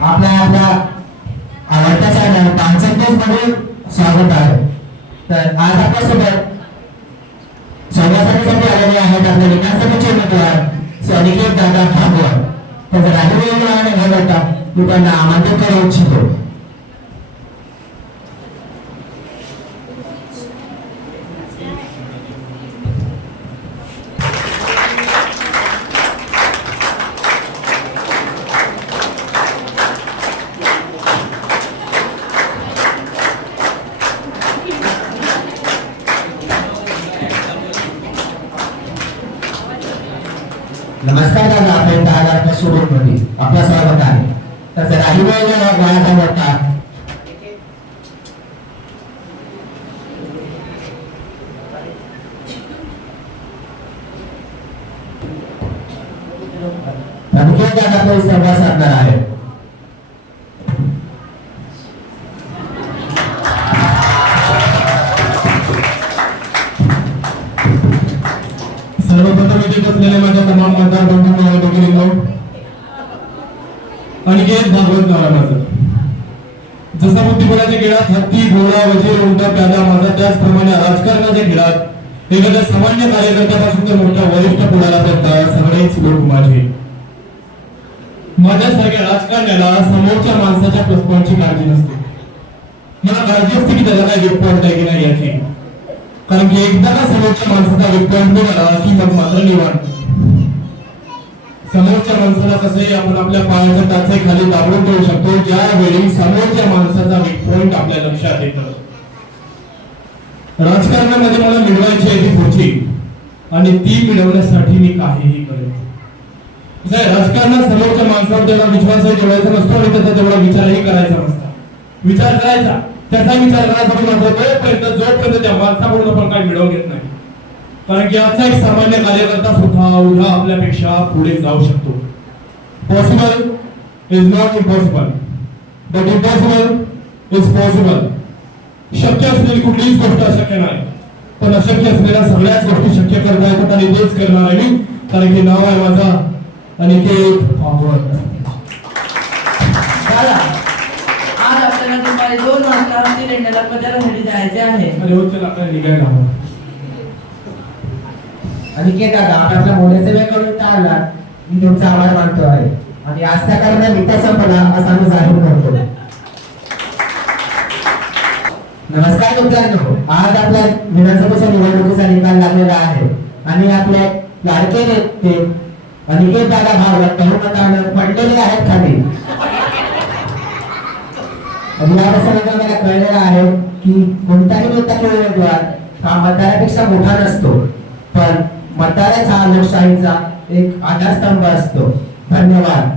आपल्या आवडत्या चॅनल मध्ये स्वागत आहे। तर आज आपल्यासोबत संवादासाठी आलेले आहेत आपले विधानसभेचे उमेदवार अनिकेत दादा भागवत। तर राजकीय आणि घडवता मी त्यांना आमंत्रित करू इच्छितो। नमस्कार दादा, आपण आपल्या स्टुडिओ मध्ये आपलं स्वागत आहे। तर राहिलेल्या वयाचा मोठा अनिकेत दादा संवाद साधणार आहे। सर्वप्रथम इथे बसलेले माझ्या तमाम मतदार बंधू भगिनींनो, अनिकेत भागवत नाव माझं। जसा बुद्धिबळाच्या खेळात हत्ती घोडा वजीर उंट प्यादा माझा, त्याचप्रमाणे राजकारणाच्या खेळात एखाद्या सामान्य कार्यकर्त्यापासून तर मोठ्या वरिष्ठ पुढाऱ्यापर्यंत सगळेच लोक माझे। माझ्यासारख्या राजकारण्याला समोरच्या माणसाच्या प्लस पॉइंटची काळजी नसते। मला काळजी असते की त्याला काय वीक पॉइंट आहे की नाही याची, कारण की एकदा का समोरच्या माणसाचा वीक पॉइंट मिळाला की मग मात्र निवांत। समोरच्या माणसाला कसंही आपण आपल्या पायाच्या टाचेखाली दाबून ठेवू शकतो ज्यावेळी समोरच्या माणसाचा वीक पॉइंट आपल्या लक्षात येतं। राजकारणामध्ये मला मिळवायची आहे ती खुर्ची, आणि ती मिळवण्यासाठी मी काहीही करेन। राजकारणात समोरच्या माणसावर त्याला विश्वासही ठेवायचा नसतो आणि त्याचा तेवढा विचारही करायचा नसतो। विचार करायचा, त्याचा विचार करायचा पण जोपर्यंत त्या माणसाकडून आपण काही मिळवून घेत नाही, कारण की आजचा एक सामान्य कार्यकर्ता सुद्धा उद्या आपल्यापेक्षा पुढे जाऊ शकतो। Possible is not impossible, but impossible is possible. शक्य असलेली कुठलीच गोष्ट अशक्य नाही, पण अशक्य असलेल्या सगळ्याच गोष्टी शक्य करता येतात, आणि तेच करणार आहे मी, कारण की नाव आहे माझा अनिकेत भागवत। आज आपल्याला दुपारी 2 वाजता तिरंड्याला प्रचारासाठी जायचे आहे। अरे हो, चला आपल्याला निघायला हवं। अनिकेत दादा, आपल्या मोठ्या सेवेकडून टाळला मी तुमचा आभार मानतो आहे, आणि आज त्या कारणाने मित्र संपला असा मी जाहीर करतो। नमस्कार मित्रांनो, आज आपल्या विधानसभेच्या निवडणुकीचा निकाल लागलेला आहे, आणि आपले लाडके नेते अनिकेत दादा भागवत बहुमताने पडलेले आहेत खाली। आणि या प्रसंगात मला कळलेलं आहे की कोणताही नेता किंवा उमेदवार हा मतदारापेक्षा मोठा नसतो, पण मतदारच हा लोकशाहीचा एक आधारस्तंभ असतो। धन्यवाद।